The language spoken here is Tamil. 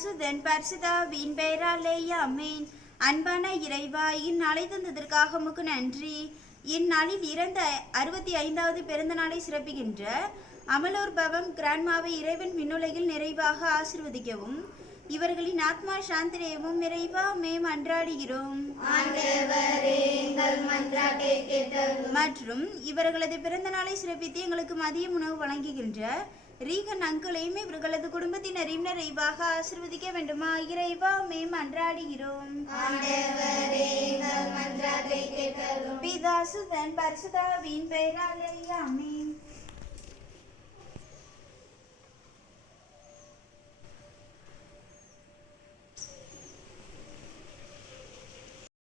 பிதாசுதன் பரிசுத்தாவின் பெயராலே ஆமென். அன்பான இறைவா, இந்நாளை தந்ததற்காக உமக்கு நன்றி. இந்நாளில் இறந்த 65வது பிறந்த நாளை சிறப்புகின்ற அமலோர் பவம் கிராண்ட்மாவை இறைவன் விண்ணுலகில் நிறைவாக ஆசிர்வதிக்கவும் இவர்களின் ஆத்மா சாந்திரேவும் இறைவா மேம் அன்றாடுகிறோம். மற்றும் இவர்களது பிறந்த நாளை சிறப்பித்து எங்களுக்கு மதிய உணவு வழங்குகின்ற ரீகன் அங்கிளையும் இவர்களது குடும்பத்தினரையும் நிறைவாக ஆசிர்வதிக்க வேண்டுமா இறைவா மேம் அன்றாடுகிறோம். பிதாசுதன் பரிசுத்தாவின் பெயராலே ஆமென்.